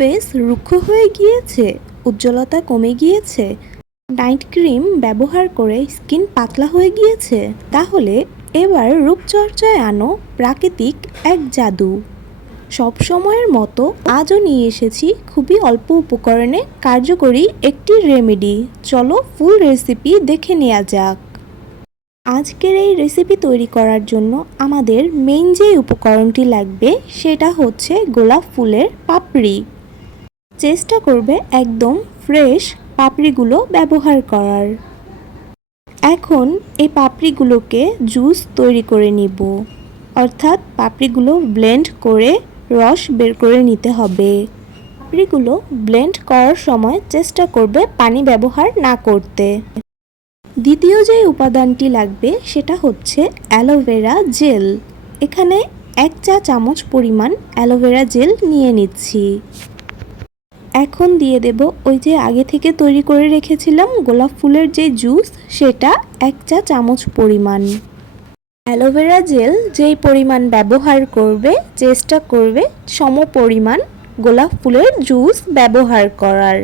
Face রুক্ষ হয়ে গিয়েছে, উজ্জ্বলতা কমে গিয়েছে। নাইট ক্রিম ব্যবহার করে স্কিন পাতলা হয়ে গিয়েছে। তাহলে এবার রূপচর্চায় আনো প্রাকৃতিক এক জাদু। সব সময়ের মতো আজও নিয়ে এসেছি খুবই অল্প উপকরণে কার্যকরী একটি রেমেডি। চলো ফুল রেসিপি দেখে নেওয়া যাক। আজকের এই রেসিপি তৈরি করার জন্য আমাদের মেইন যে উপকরণটি লাগবে সেটা হচ্ছে গোলাপ ফুলের পাপড়ি। চেষ্টা করবে একদম ফ্রেশ পাপড়িগুলো ব্যবহার করার। এখন এই পাপড়িগুলোকে জুস তৈরি করে নিব। অর্থাৎ পাপড়িগুলো ব্লেন্ড করে রস বের করে নিতে হবে। পাপড়িগুলো ব্লেন্ড করার সময় চেষ্টা করবে পানি ব্যবহার না করতে। দ্বিতীয় যে উপাদানটি লাগবে সেটা হচ্ছে অ্যালোভেরা জেল। এখানে এক চা চামচ পরিমাণ অ্যালোভেরা জেল নিয়ে নিচ্ছি। এখন দিয়ে দেব ওই যে আগে থেকে তৈরি করে রেখেছিলাম গোলাপ ফুলের যে জুস, সেটা এক চা চামচ পরিমাণ। অ্যালোভেরা জেল যেই পরিমাণ ব্যবহার করবে, চেষ্টা করবে, সম পরিমাণ গোলাপ ফুলের জুস ব্যবহার করার।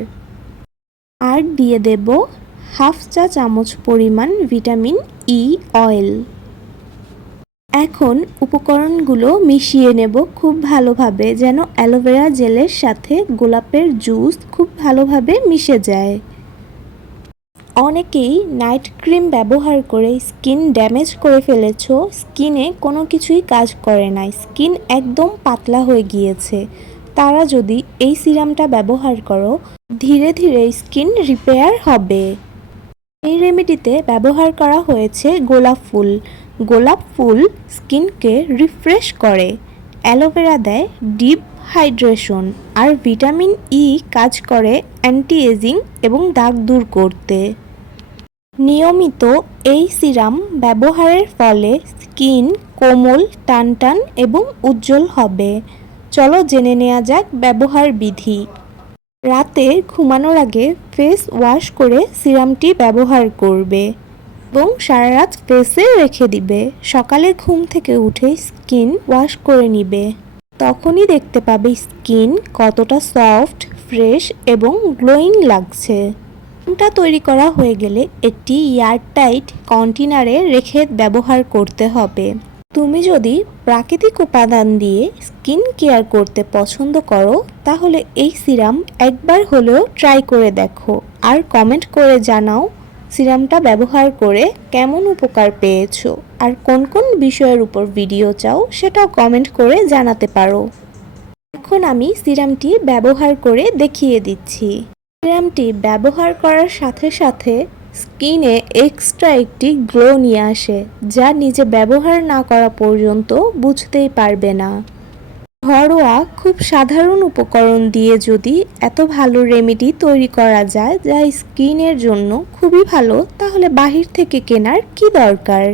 আর দিয়ে দেব হাফ চা চামচ পরিমাণ ভিটামিন ই অয়েল। এখন উপকরণগুলো মিশিয়ে নেব খুব ভালোভাবে যেন অ্যালোভেরা জেলের সাথে গোলাপের জুস খুব ভালোভাবে মিশে যায়। অনেকেই নাইট ক্রিম ব্যবহার করে স্কিন ড্যামেজ করে ফেলেছ, স্কিনে কোনো কিছুই কাজ করে না স্কিন একদম পাতলা হয়ে গিয়েছে। তারা যদি এই সিরামটা ব্যবহার করো, ধীরে ধীরে স্কিন রিপেয়ার হবে। এই রেমেডিতে ব্যবহার করা হয়েছে গোলাপ ফুল। গোলাপ ফুল স্কিনকে রিফ্রেশ করে। অ্যালোভেরা দেয় ডিপ হাইড্রেশন আর ভিটামিন ই কাজ করে অ্যান্টি এজিং এবং দাগ দূর করতে। নিয়মিত এই সিরাম ব্যবহারের ফলে স্কিন কোমল, টানটান এবং উজ্জ্বল হবে। চলো জেনে নেওয়া যাক ব্যবহার বিধি। রাতে ঘুমানোর আগে ফেস ওয়াশ করে সিরামটি ব্যবহার করবে এবং সারা রাত ফেসে রেখে দিবে। সকালে ঘুম থেকে উঠে স্কিন ওয়াশ করে নিবে। তখনই দেখতে পাবে স্কিন কতটা সফট ফ্রেশ এবং গ্লোয়িং লাগছে। ক্রিমটা তৈরি করা হয়ে গেলে একটি এয়ারটাইট কন্টেনারে রেখে ব্যবহার করতে হবে। তুমি যদি প্রাকৃতিক উপাদান দিয়ে স্কিন কেয়ার করতে পছন্দ করো, তাহলে এই সিরাম একবার হলেও ট্রাই করে দেখো। আর কমেন্ট করে জানাও সিরামটা ব্যবহার করে কেমন উপকার পেয়েছ। আর কোন কোন বিষয়ের উপর ভিডিও চাও, সেটাও কমেন্ট করে জানাতে পারো। এখন আমি সিরামটি ব্যবহার করে দেখিয়ে দিচ্ছি। সিরামটি ব্যবহার করার সাথে সাথে স্কিনে এক্সট্রা একটি গ্লো নিয়ে আসে, যা নিজে ব্যবহার না করা পর্যন্ত বুঝতেই পারবে না। ঘরোয়া খুব সাধারণ উপকরণ দিয়ে যদি এত ভালো রেমেডি তৈরি করা যায়, যা স্কিনের জন্য খুবই ভালো, তাহলে বাহির থেকে কেনার কি দরকার?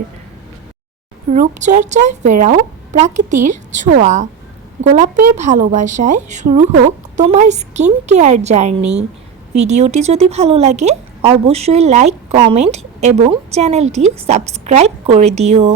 রূপচর্চায় ফেরাও প্রাকৃতির ছোঁয়া। গোলাপের ভালোবাসায় শুরু হোক তোমার স্কিন কেয়ার জার্নি। ভিডিওটি যদি ভালো লাগে অবশ্যই লাইক কমেন্ট এবং চ্যানেলটি সাবস্ক্রাইব করে দিও।